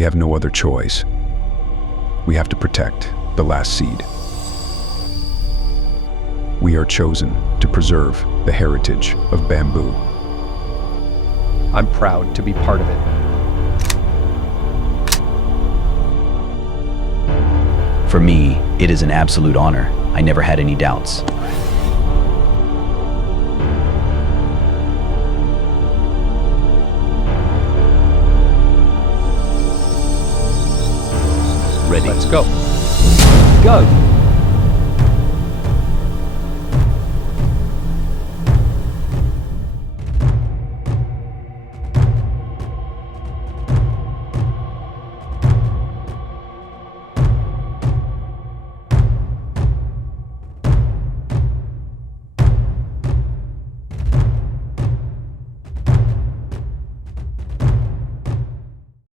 We have no other choice. We have to protect the last seed. We are chosen to preserve the heritage of bamboo. I'm proud to be part of it. For me, it is an absolute honor. I never had any doubts. Ready. Let's go. Go!